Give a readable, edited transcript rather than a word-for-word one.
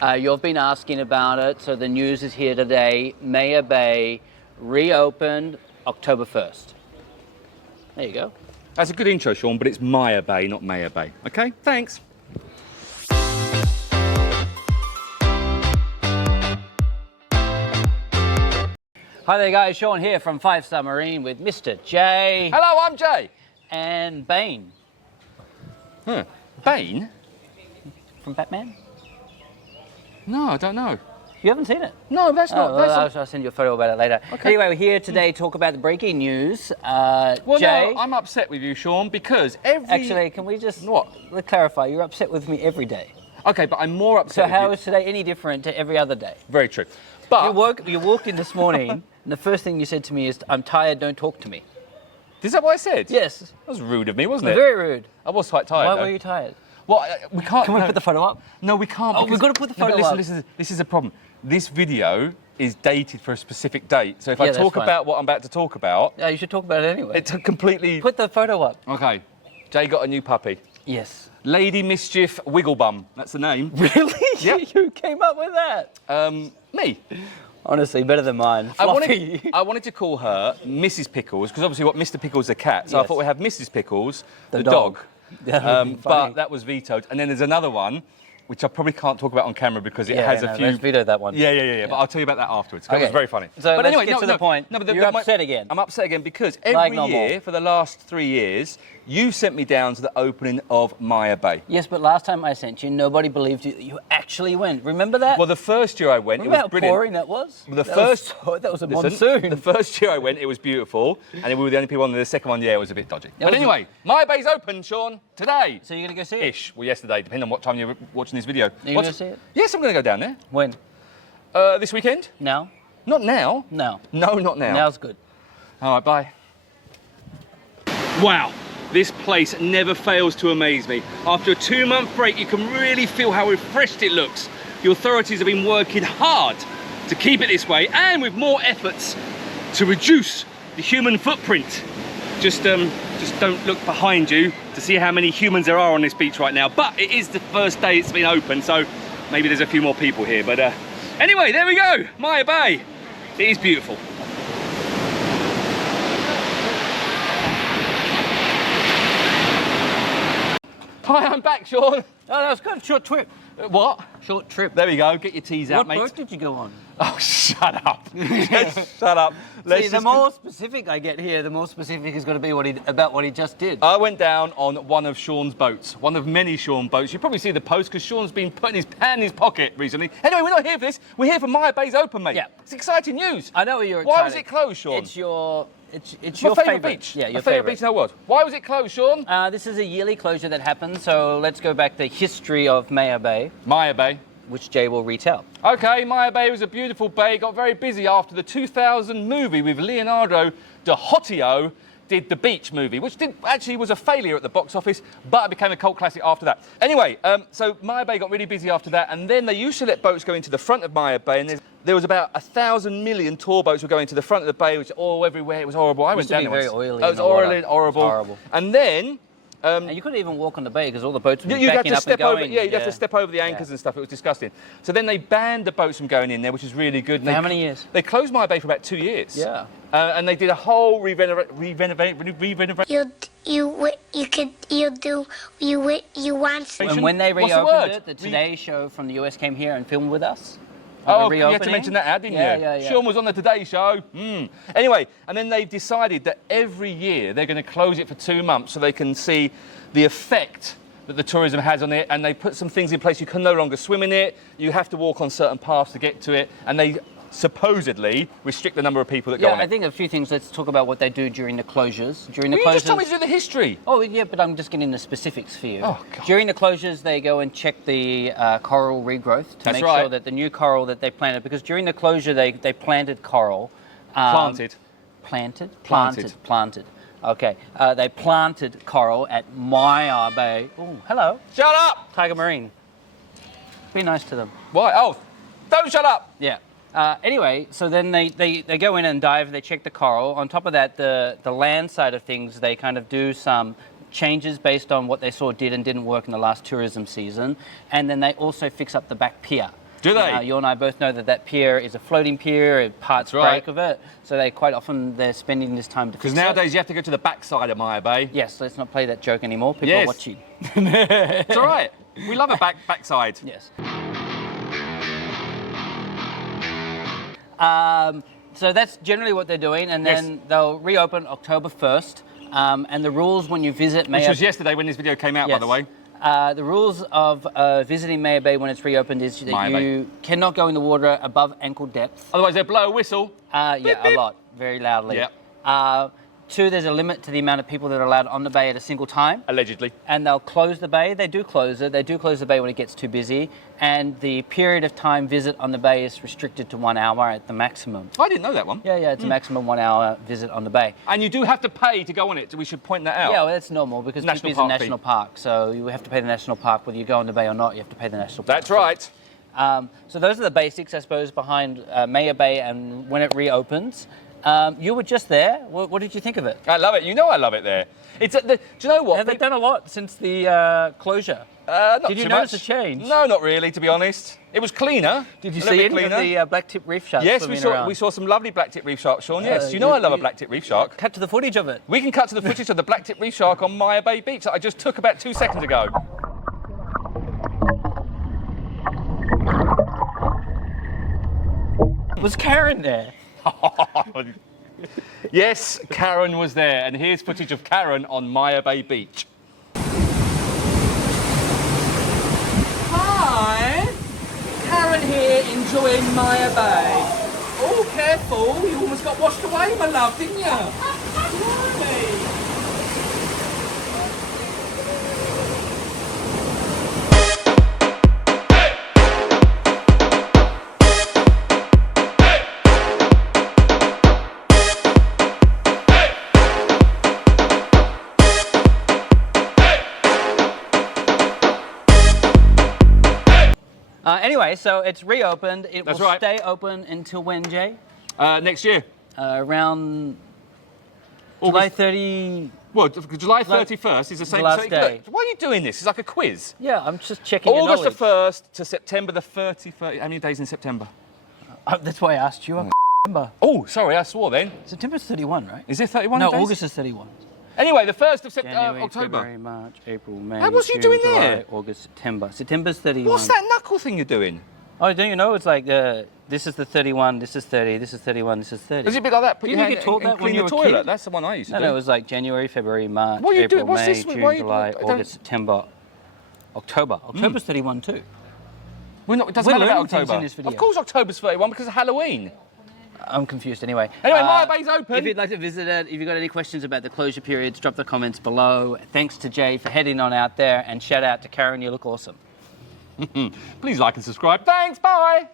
You've been asking about it, so the news is here today. Maya Bay reopened October 1st. There you go. That's a good intro, Sean, but it's Maya Bay, not Maya Bay. Okay, thanks. Hi there, guys. Sean here from 5-Star Marine with Mr. Jay. Hello, I'm Jay. And Bane. Bane? From Batman? No, I don't know. You haven't seen it? No, that's not. I'll send you a photo about it later. Okay. Anyway, we're here today to talk about the breaking news. Well, Jay, no, I'm upset with you, Sean, because Actually, can we just clarify? You're upset with me every day. Okay, but I'm more upset. So how is today any different to every other day? Very true. But You walked in this morning, and the first thing you said to me is, "I'm tired. Don't talk to me." Is that what I said? Yes. That was rude of me, wasn't it? Very rude. I was quite tired. Why though. were you tired? Well, we can't. Can we put the photo up? No, we can't. Oh, we've got to put the photo listen, up. Listen, this is a problem. This video is dated for a specific date. So if I that's talk fine. about what I'm about to talk about, Yeah, you should talk about it anyway. it's completely. Put the photo up. Okay. Jay got a new puppy. Yes. Lady Mischief Wigglebum. That's the name. Really? Yep. You came up with that? Me. Honestly, better than mine. I Fluffy. wanted to call her Mrs. Pickles because obviously what Mr. Pickles is a cat, so I Yes. thought we'd have Mrs. Pickles, the dog. dog. That would be funny. But that was vetoed. And then there's another one, which I probably can't talk about on camera because it Yeah, has no, a few. let's veto that one. Yeah. But I'll tell you about that afterwards. That was very funny. So but let's anyway, get to the point. No, but You're upset again. I'm upset again because Like every normal. year for the last 3 years, you sent me down to the opening of Maya Bay. Yes, but last time I sent you, nobody believed you. You actually went. Remember that? Well, the first year I went, Remember it how was brilliant. pouring that was? The That first, was that was a listen, monsoon. The first year I went, it was beautiful, and we were the only people on there. The second one, yeah, it was a bit dodgy. But anyway, Maya Bay's open, Sean, today. So you're going to go see it? Ish. Well, yesterday, depending on what time you're watching this video. You're going to see it? Yes, I'm going to go down there. When? This weekend? Now? Not now. No. No, not now. Now's good. All right, bye. Wow, this place never fails to amaze me. After a 2-month break, you can really feel how refreshed it looks. The authorities have been working hard to keep it this way and with more efforts to reduce the human footprint. Just don't look behind you to see how many humans there are on this beach right now. But it is the first day it's been open, so maybe there's a few more people here. But anyway, there we go, Maya Bay. It is beautiful. Hi, I'm back, Sean. Oh, that was good. Short trip. What? Short trip. There we go. Get your teas out, What mate. boat did you go on? Oh, shut up. Shut up. See, the more specific I get here, the more specific is going to be about what he just did. I went down on one of Sean's boats, one of many Sean boats. You probably see the post because Sean's been putting his hand in his pocket recently. Anyway, we're not here for this. We're here for Maya Bay's open, mate. Yeah. It's exciting news. I know you're excited. Why was it closed, Sean? It's my your favourite beach. Yeah, your my favourite beach in the world. Why was it closed, Sean? This is a yearly closure that happens, so let's go back to the history of Maya Bay, Maya Bay. which Jay will retell. Okay, Maya Bay was a beautiful bay. Got very busy after the 2000 movie with Leonardo DiCaprio did the Beach movie, which actually was a failure at the box office, but it became a cult classic after that. Anyway, so Maya Bay got really busy after that, and then they used to let boats go into the front of Maya Bay, and there was about 1,000 million tour boats were going to the front of the bay, which all everywhere. It was horrible. I went down there very once. oily. It was in the water. oily, horrible. It was horrible. And then. And you couldn't even walk on the bay because all the boats would be You'd have backing to up step and over. going. Yeah, you'd have to step over the anchors and stuff. It was disgusting. So then they banned the boats from going in there, which is really good. For how many years? They closed Maya Bay for about 2 years. Yeah. And they did a whole renovation. You want. And when they What's the reopened word? it, the Today Show from the US came here and filmed with us. Oh, The you had to reopening. mention that ad, didn't you? Yeah. Sean was on the Today Show. Anyway, and then they've decided that every year they're going to close it for 2 months so they can see the effect that the tourism has on it, and they put some things in place. You can no longer swim in it. You have to walk on certain paths to get to it, and they supposedly restrict the number of people that go on I it. think a few things. Let's talk about what they do during the closures. During the Well, closures. you just told me to do the history. Oh, yeah, but I'm just getting the specifics for you. Oh, God. During the closures, they go and check the coral regrowth to That's make right. sure that the new coral that they planted, because during the closure, they planted coral. Planted. Planted? Planted. Planted. Okay. They planted coral at Maya Bay. Oh, hello. Shut up! Tiger Marine. Be nice to them. Why? Oh, don't shut up! Yeah. Anyway, so then they go in and dive, they check the coral. On top of that, the land side of things, they kind of do some changes based on what they saw did and didn't work in the last tourism season. And then they also fix up the back pier. Do they? You and I both know that that pier is a floating pier, parts That's right. break of it. So they quite often, they're spending this time to fix Because it. nowadays you have to go to the backside of Maya Bay. Yes, let's not play that joke anymore. People Yes. are watching. It's all right. We love a backside. Yes. So that's generally what they're doing, and then Yes. they'll reopen October 1st. And the rules when you visit Maya... Which was yesterday when this video came out, by the way. The rules of visiting Maya Bay when it's reopened is that you cannot go in the water above ankle depth. Otherwise they'll blow a whistle. Yeah, beep. a lot, very loudly. Yeah. 2, there's a limit to the amount of people that are allowed on the bay at a single time. Allegedly. And they'll close the bay. They do close it. They do close the bay when it gets too busy. And the period of time visit on the bay is restricted to 1 hour at the maximum. I didn't know that one. Yeah, it's a maximum 1 hour visit on the bay. And you do have to pay to go on it. We should point that out. Yeah, well, that's normal because Phi Phi is a national park. So you have to pay the national park. Whether you go on the bay or not, you have to pay the national park. That's right. So those are the basics, I suppose, behind Maya Bay and when it reopens. You were just there. What did you think of it? I love it. You know I love it there. It's do you know what? Have they done a lot since the closure? Not Did you too notice much. a change? No, not really, to be honest. It was cleaner. Did you a little see bit any of cleaner. the black-tip reef sharks? Yes, swimming we saw some lovely black-tip reef sharks, Sean. Yes, you know you- I love a you- black-tip reef shark. Cut to the footage of it. We can cut to the footage of the black-tip reef shark on Maya Bay Beach that I just took about 2 seconds ago. Was Karen there? Yes, Karen was there, and here's footage of Karen on Maya Bay Beach. Hi, Karen here enjoying Maya Bay. Oh, careful, you almost got washed away, my love, didn't you? Blimey. Anyway, so it's reopened. It That's will right. stay open until when, Jay? Next year. Around July August. 30... Well, July 31st is the same. last so, day. Look, why are you doing this? It's like a quiz. Yeah, I'm just checking your August the knowledge. 1st to September the 30th. How many days in September? That's why I asked you. I remember. Oh, sorry, I swore then. September's 31, right? Is it 31 No, days? August is 31. Anyway, the 1st of January, October. February, March, April, May, Hey, what's you June, doing July, there? August, September. September's 31. What's that knuckle thing you're doing? Oh, don't you know? It's like this is the 31, this is 30, this is 31, this is 30. Is it a bit like that? Put Didn't your you hand get taught and that when clean you the were a toilet. kid? That's the one I used to No, do. no, it was like January, February, March, What are you April, doing? What's May, this? June, Why you- July, I don't- August, September, October. October's 31 too. We're not, it doesn't We're matter about learning things October. in this video. Of course October's 31 because of Halloween. I'm confused anyway. Anyway, Maya Bay's open. If you'd like to visit it, if you've got any questions about the closure periods, drop the comments below. Thanks to Jay for heading on out there, and shout out to Karen, you look awesome. Please like and subscribe. Thanks, bye.